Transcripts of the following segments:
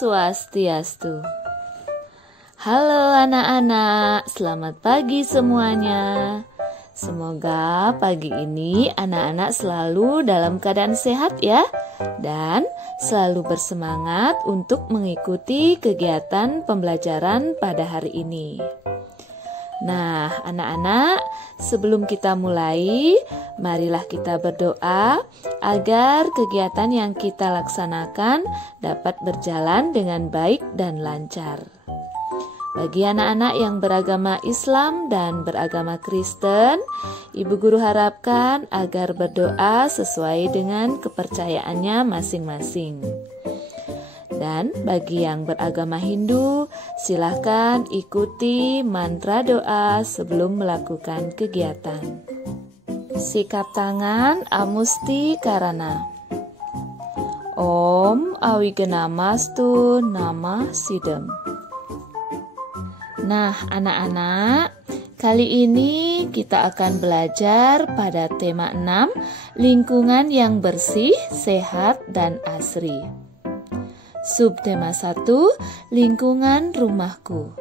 Swastiastu. Halo anak-anak, selamat pagi semuanya. Semoga pagi ini anak-anak selalu dalam keadaan sehat ya, dan selalu bersemangat untuk mengikuti kegiatan pembelajaran pada hari ini. Nah, anak-anak, sebelum kita mulai, marilah kita berdoa agar kegiatan yang kita laksanakan dapat berjalan dengan baik dan lancar. Bagi anak-anak yang beragama Islam dan beragama Kristen, Ibu Guru harapkan agar berdoa sesuai dengan kepercayaannya masing-masing. Dan bagi yang beragama Hindu, silakan ikuti mantra doa sebelum melakukan kegiatan. Sikap tangan Amusti Karana. Om Awigenamastu Nama Sidem. Nah, anak-anak, kali ini kita akan belajar pada tema 6, lingkungan yang bersih, sehat, dan asri. Subtema 1, lingkungan rumahku.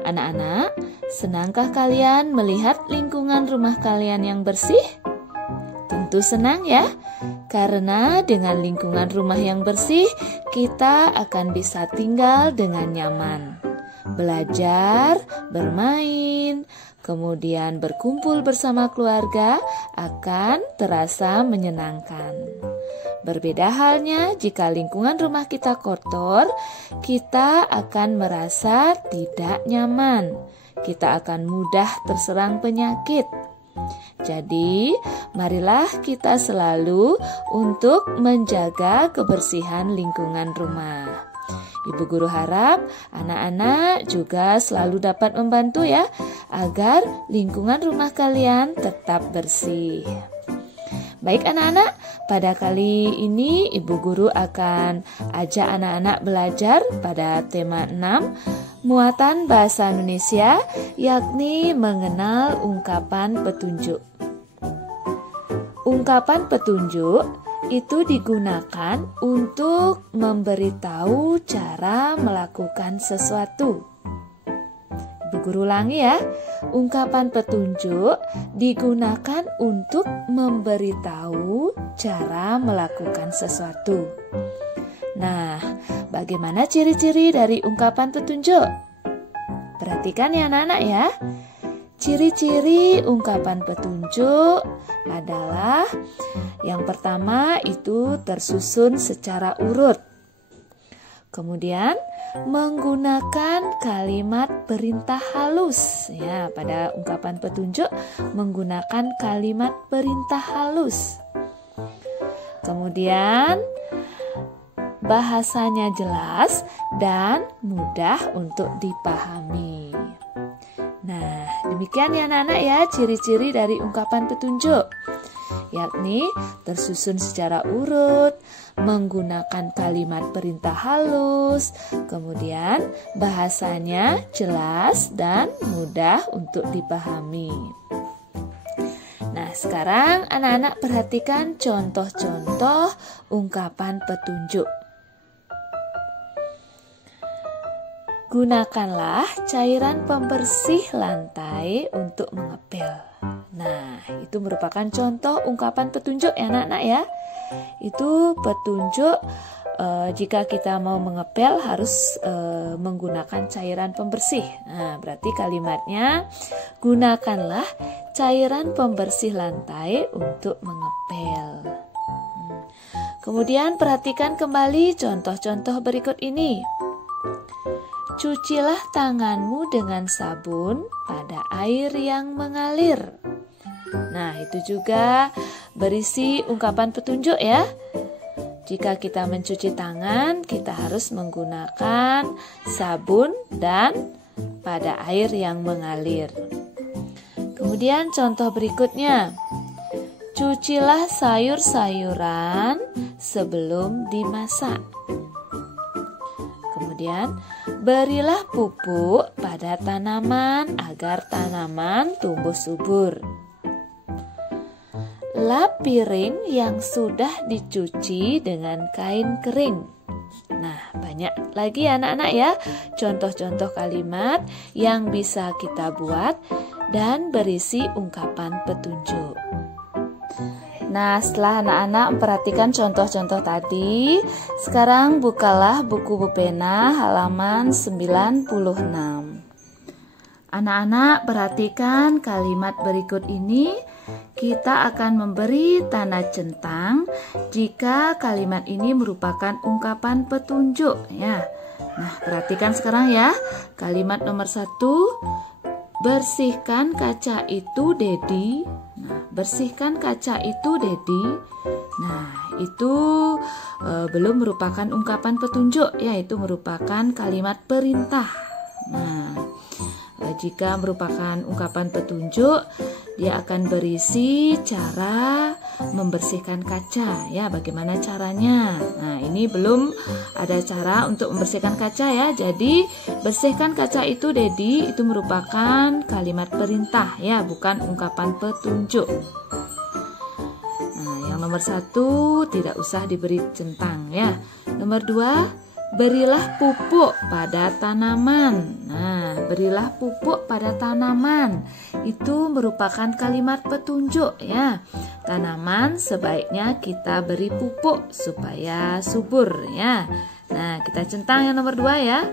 Anak-anak, senangkah kalian melihat lingkungan rumah kalian yang bersih? Tentu senang ya, karena dengan lingkungan rumah yang bersih, kita akan bisa tinggal dengan nyaman. Belajar, bermain, kemudian berkumpul bersama keluarga akan terasa menyenangkan. Berbeda halnya jika lingkungan rumah kita kotor, kita akan merasa tidak nyaman. Kita akan mudah terserang penyakit. Jadi, marilah kita selalu untuk menjaga kebersihan lingkungan rumah. Ibu Guru harap anak-anak juga selalu dapat membantu ya, agar lingkungan rumah kalian tetap bersih. Baik anak-anak, pada kali ini Ibu Guru akan ajak anak-anak belajar pada tema 6, muatan bahasa Indonesia, yakni mengenal ungkapan petunjuk. Ungkapan petunjuk itu digunakan untuk memberitahu cara melakukan sesuatu. Ibu Guru ulangi ya, ungkapan petunjuk digunakan untuk memberitahu cara melakukan sesuatu. Nah, bagaimana ciri-ciri dari ungkapan petunjuk? Perhatikan ya anak-anak ya. Ciri-ciri ungkapan petunjuk adalah yang pertama itu tersusun secara urut. Kemudian menggunakan kalimat perintah halus. Ya, pada ungkapan petunjuk menggunakan kalimat perintah halus. Kemudian bahasanya jelas dan mudah untuk dipahami. Nah, demikian ya anak-anak ya ciri-ciri dari ungkapan petunjuk, yakni tersusun secara urut, menggunakan kalimat perintah halus, kemudian bahasanya jelas dan mudah untuk dipahami. Nah, sekarang anak-anak perhatikan contoh-contoh ungkapan petunjuk. Gunakanlah cairan pembersih lantai untuk mengepel. Nah, itu merupakan contoh ungkapan petunjuk ya anak-anak ya. Itu petunjuk jika kita mau mengepel harus menggunakan cairan pembersih. Nah, berarti kalimatnya gunakanlah cairan pembersih lantai untuk mengepel. Kemudian perhatikan kembali contoh-contoh berikut ini. Cucilah tanganmu dengan sabun pada air yang mengalir. Nah, itu juga berisi ungkapan petunjuk ya. Jika kita mencuci tangan, kita harus menggunakan sabun dan pada air yang mengalir. Kemudian contoh berikutnya. Cucilah sayur-sayuran sebelum dimasak. Kemudian, berilah pupuk pada tanaman agar tanaman tumbuh subur. Lap piring yang sudah dicuci dengan kain kering. Nah, banyak banyak lagi anak-anak ya contoh-contoh kalimat yang bisa kita buat dan berisi ungkapan petunjuk. Nah, setelah anak-anak memperhatikan contoh-contoh tadi, sekarang bukalah buku pena halaman 96. Anak-anak perhatikan kalimat berikut ini. Kita akan memberi tanda centang jika kalimat ini merupakan ungkapan petunjuk ya. Nah, perhatikan sekarang ya. Kalimat nomor 1, bersihkan kaca itu Dedi. Nah, bersihkan kaca itu Dedi. Nah, itu belum merupakan ungkapan petunjuk, yaitu merupakan kalimat perintah. Nah, jika merupakan ungkapan petunjuk, dia akan berisi cara membersihkan kaca ya, bagaimana caranya. Nah, ini belum ada cara untuk membersihkan kaca ya. Jadi, bersihkan kaca itu Dedi itu merupakan kalimat perintah ya, bukan ungkapan petunjuk. Nah, yang nomor 1 tidak usah diberi centang ya. Nomor 2, berilah pupuk pada tanaman. Nah, berilah pupuk pada tanaman. Itu merupakan kalimat petunjuk ya. Tanaman sebaiknya kita beri pupuk supaya subur ya. Nah, kita centang yang nomor 2 ya.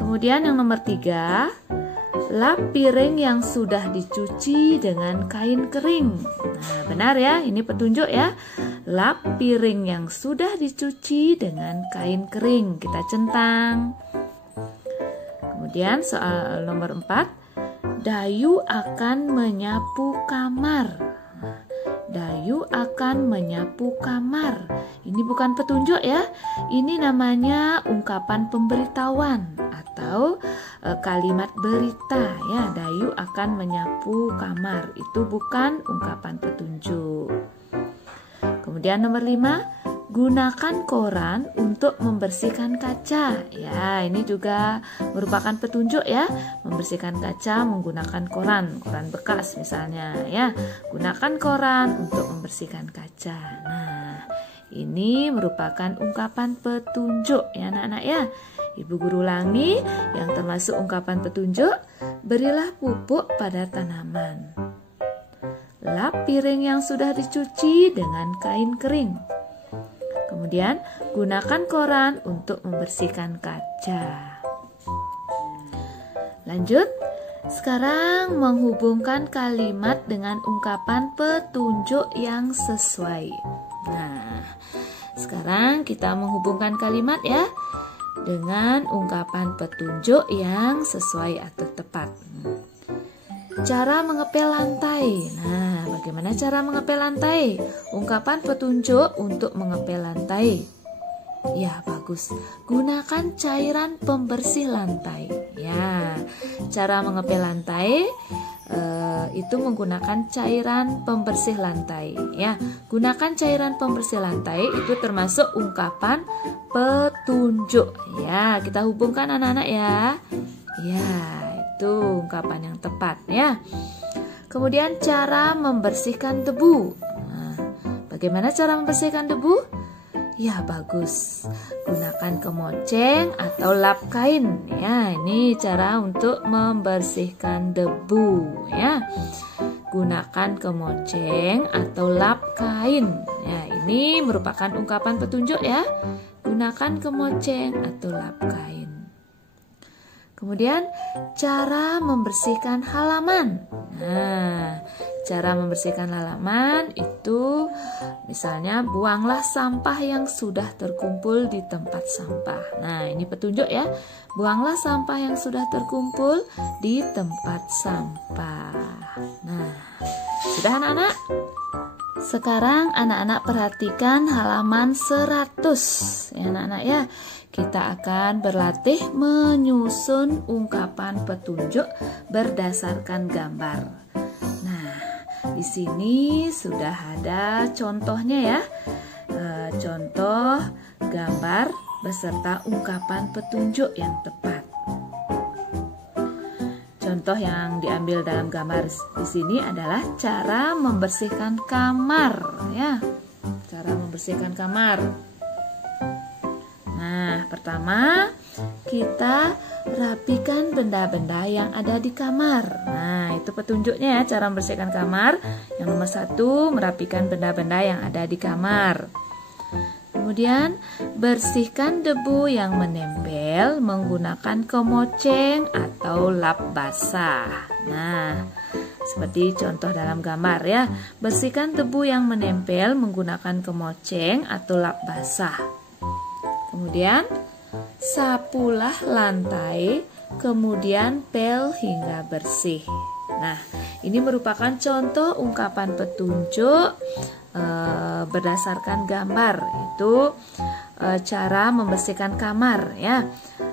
Kemudian yang nomor 3, lap piring yang sudah dicuci dengan kain kering. Nah, benar ya, ini petunjuk ya. Lap piring yang sudah dicuci dengan kain kering. Kita centang. Kemudian soal nomor 4, Dayu akan menyapu kamar. Dayu akan menyapu kamar. Ini bukan petunjuk ya. Ini namanya ungkapan pemberitahuan atau kalimat berita ya. Dayu akan menyapu kamar. Itu bukan ungkapan petunjuk. Kemudian nomor 5, gunakan koran untuk membersihkan kaca. Ya, ini juga merupakan petunjuk ya. Membersihkan kaca menggunakan koran bekas misalnya ya. Gunakan koran untuk membersihkan kaca. Nah, ini merupakan ungkapan petunjuk ya anak-anak ya. Ibu guru ulangi yang termasuk ungkapan petunjuk. Berilah pupuk pada tanaman. Lap piring yang sudah dicuci dengan kain kering. Kemudian, gunakan koran untuk membersihkan kaca. Lanjut, sekarang menghubungkan kalimat dengan ungkapan petunjuk yang sesuai. Nah, sekarang kita menghubungkan kalimat ya dengan ungkapan petunjuk yang sesuai atau tepat. Cara mengepel lantai. Nah, bagaimana cara mengepel lantai? Ungkapan petunjuk untuk mengepel lantai. Ya, bagus. Gunakan cairan pembersih lantai. Ya, cara mengepel lantai itu menggunakan cairan pembersih lantai. Ya, gunakan cairan pembersih lantai itu termasuk ungkapan petunjuk. Ya, kita hubungkan anak-anak ya. Ya, itu ungkapan yang tepat ya. Kemudian cara membersihkan debu. Nah, bagaimana cara membersihkan debu? Ya, bagus. Gunakan kemoceng atau lap kain. Ya, ini cara untuk membersihkan debu ya. Gunakan kemoceng atau lap kain. Ya, ini merupakan ungkapan petunjuk ya. Gunakan kemoceng atau lap kain. Kemudian cara membersihkan halaman. Nah, cara membersihkan halaman itu misalnya buanglah sampah yang sudah terkumpul di tempat sampah. Nah, ini petunjuk ya. Buanglah sampah yang sudah terkumpul di tempat sampah. Nah, sudah anak-anak? Sekarang anak-anak perhatikan halaman 100 ya anak-anak ya. Kita akan berlatih menyusun ungkapan petunjuk berdasarkan gambar. Nah, di sini sudah ada contohnya ya. Contoh gambar beserta ungkapan petunjuk yang tepat. Contoh yang diambil dalam gambar di sini adalah cara membersihkan kamar ya. Cara membersihkan kamar. Nah, pertama kita rapikan benda-benda yang ada di kamar. Nah, itu petunjuknya ya, cara membersihkan kamar. Yang nomor 1, merapikan benda-benda yang ada di kamar. Kemudian, bersihkan debu yang menempel menggunakan kemoceng atau lap basah. Nah, seperti contoh dalam gambar ya. Bersihkan debu yang menempel menggunakan kemoceng atau lap basah. Kemudian, sapulah lantai, kemudian pel hingga bersih. Nah, ini merupakan contoh ungkapan petunjuk berdasarkan gambar. Itu cara membersihkan kamar ya.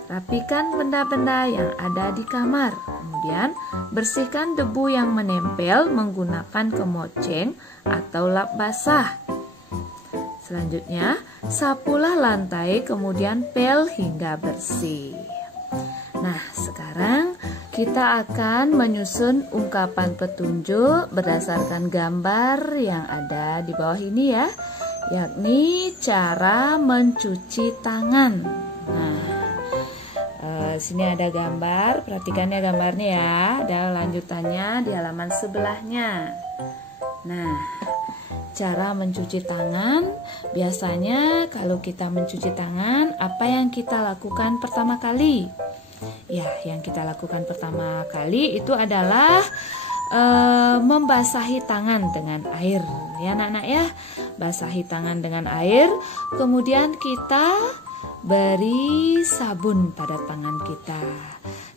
Rapikan benda-benda yang ada di kamar. Kemudian bersihkan debu yang menempel menggunakan kemoceng atau lap basah. Selanjutnya, sapulah lantai, kemudian pel hingga bersih. Nah, sekarang kita akan menyusun ungkapan petunjuk berdasarkan gambar yang ada di bawah ini ya, yakni cara mencuci tangan. Nah, sini ada gambar, perhatikan ya gambarnya ya, ada lanjutannya di halaman sebelahnya. Nah, cara mencuci tangan, biasanya kalau kita mencuci tangan, apa yang kita lakukan pertama kali? Ya, yang kita lakukan pertama kali itu adalah membasahi tangan dengan air. Ya anak-anak ya, basahi tangan dengan air, kemudian kita beri sabun pada tangan kita.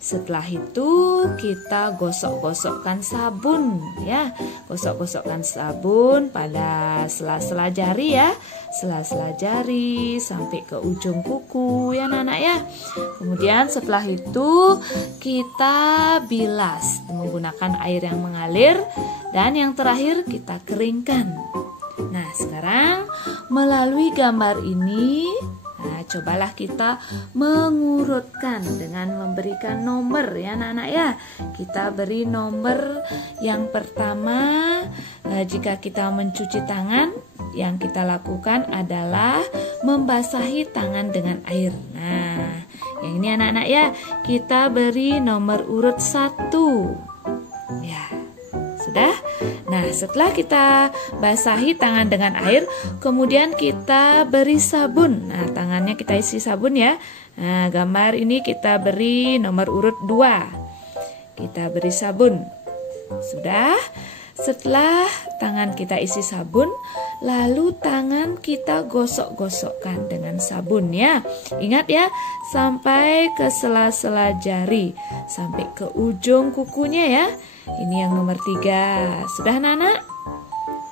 Setelah itu kita gosok-gosokkan sabun ya. Gosok-gosokkan sabun pada sela-sela jari ya. Sela-sela jari sampai ke ujung kuku ya anak-anak ya. Kemudian setelah itu kita bilas menggunakan air yang mengalir. Dan yang terakhir kita keringkan. Nah, sekarang melalui gambar ini, nah, cobalah kita mengurutkan dengan memberikan nomor ya anak-anak ya. Kita beri nomor yang pertama, jika kita mencuci tangan, yang kita lakukan adalah membasahi tangan dengan air. Nah, yang ini anak-anak ya, kita beri nomor urut 1. Ya, sudah? Nah, setelah kita basahi tangan dengan air, kemudian kita beri sabun. Nah, tangannya kita isi sabun ya. Nah, gambar ini kita beri nomor urut 2. Kita beri sabun. Sudah? Setelah tangan kita isi sabun, lalu tangan kita gosok-gosokkan dengan sabun ya. Ingat ya, sampai ke sela-sela jari, sampai ke ujung kukunya ya. Ini yang nomor 3. Sudah anak-anak?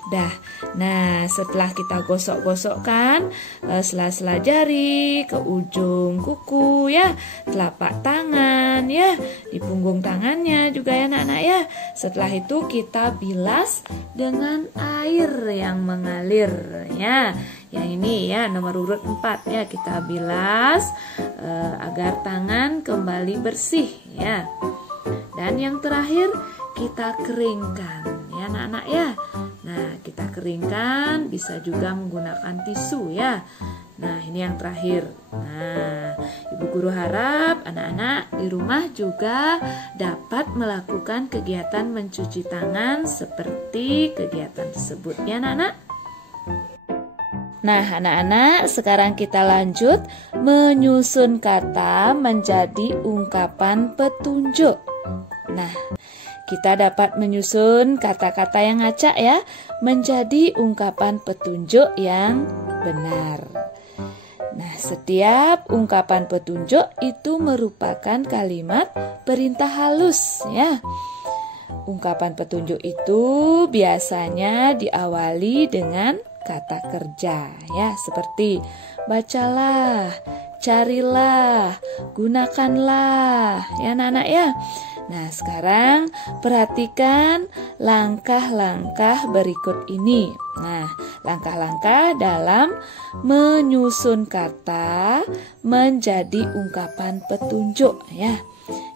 Dah. Nah, setelah kita gosok-gosokkan sela-sela jari, ke ujung kuku ya, telapak tangan ya, di punggung tangannya juga ya anak-anak ya. Setelah itu kita bilas dengan air yang mengalir ya. Yang ini ya nomor urut 4 ya, kita bilas agar tangan kembali bersih ya. Dan yang terakhir kita keringkan ya anak-anak ya. Nah, kita keringkan, bisa juga menggunakan tisu ya. Nah, ini yang terakhir. Nah, Ibu Guru harap anak-anak di rumah juga dapat melakukan kegiatan mencuci tangan seperti kegiatan tersebut ya anak-anak. Nah, anak-anak, sekarang kita lanjut menyusun kata menjadi ungkapan petunjuk. Nah, kita dapat menyusun kata-kata yang acak ya menjadi ungkapan petunjuk yang benar. Nah, setiap ungkapan petunjuk itu merupakan kalimat perintah halus ya. Ungkapan petunjuk itu biasanya diawali dengan kata kerja ya, seperti bacalah, carilah, gunakanlah ya anak-anak ya. Nah, sekarang perhatikan langkah-langkah berikut ini. Nah, langkah-langkah dalam menyusun kata menjadi ungkapan petunjuk ya.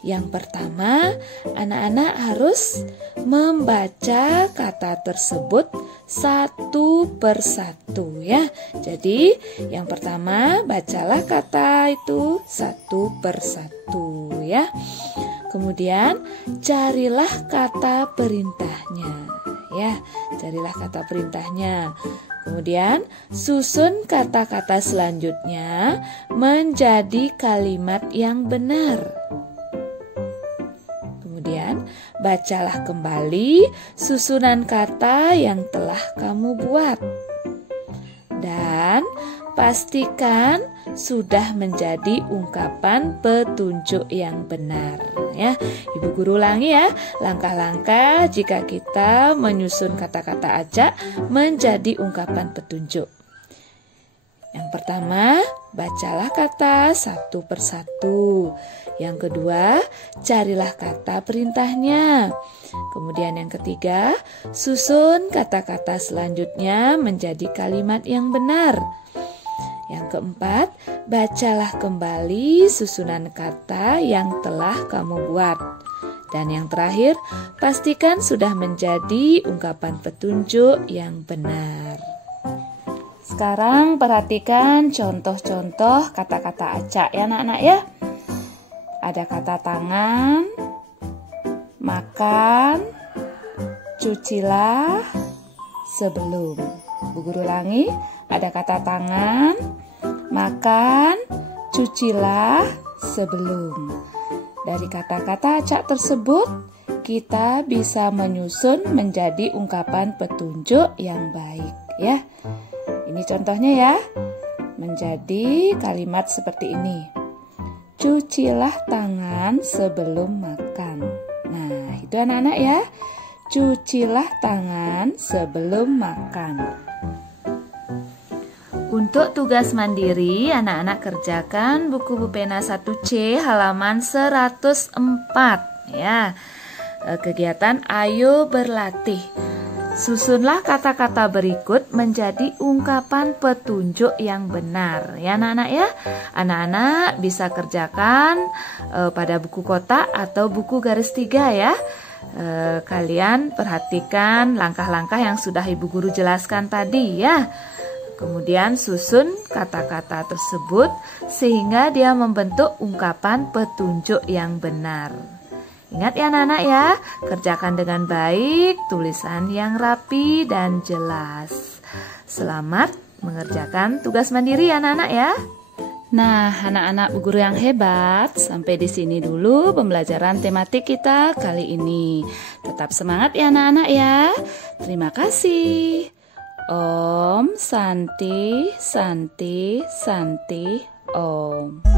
Yang pertama, anak-anak harus membaca kata tersebut satu persatu ya. Jadi, yang pertama bacalah kata itu satu persatu ya. Kemudian, carilah kata perintahnya ya. Carilah kata perintahnya. Kemudian, susun kata-kata selanjutnya menjadi kalimat yang benar. Kemudian, bacalah kembali susunan kata yang telah kamu buat. Dan pastikan sudah menjadi ungkapan petunjuk yang benar ya. Ibu guru ulangi ya, langkah-langkah jika kita menyusun kata-kata ajak menjadi ungkapan petunjuk. Yang pertama, bacalah kata satu persatu. Yang kedua, carilah kata perintahnya. Kemudian yang ketiga, susun kata-kata selanjutnya menjadi kalimat yang benar. Yang keempat, bacalah kembali susunan kata yang telah kamu buat. Dan yang terakhir, pastikan sudah menjadi ungkapan petunjuk yang benar. Sekarang perhatikan contoh-contoh kata-kata acak ya anak-anak ya. Ada kata tangan, makan, cucilah, sebelum. Bu guru ulangi, ada kata tangan, makan, cucilah, sebelum. Dari kata-kata acak tersebut, kita bisa menyusun menjadi ungkapan petunjuk yang baik ya. Ini contohnya ya, menjadi kalimat seperti ini. Cucilah tangan sebelum makan. Nah, itu anak-anak ya. Cucilah tangan sebelum makan. Untuk tugas mandiri, anak-anak kerjakan buku pena 1C halaman 104 ya. Kegiatan ayo berlatih. Susunlah kata-kata berikut menjadi ungkapan petunjuk yang benar ya anak-anak ya. Anak-anak bisa kerjakan pada buku kotak atau buku garis 3 ya. Kalian perhatikan langkah-langkah yang sudah ibu guru jelaskan tadi ya. Kemudian susun kata-kata tersebut sehingga dia membentuk ungkapan petunjuk yang benar. Ingat ya anak-anak ya, kerjakan dengan baik, tulisan yang rapi dan jelas. Selamat mengerjakan tugas mandiri ya anak-anak ya. Nah, anak-anak bu guru yang hebat, sampai di sini dulu pembelajaran tematik kita kali ini. Tetap semangat ya anak-anak ya. Terima kasih. Om Santi Santi Santi Om.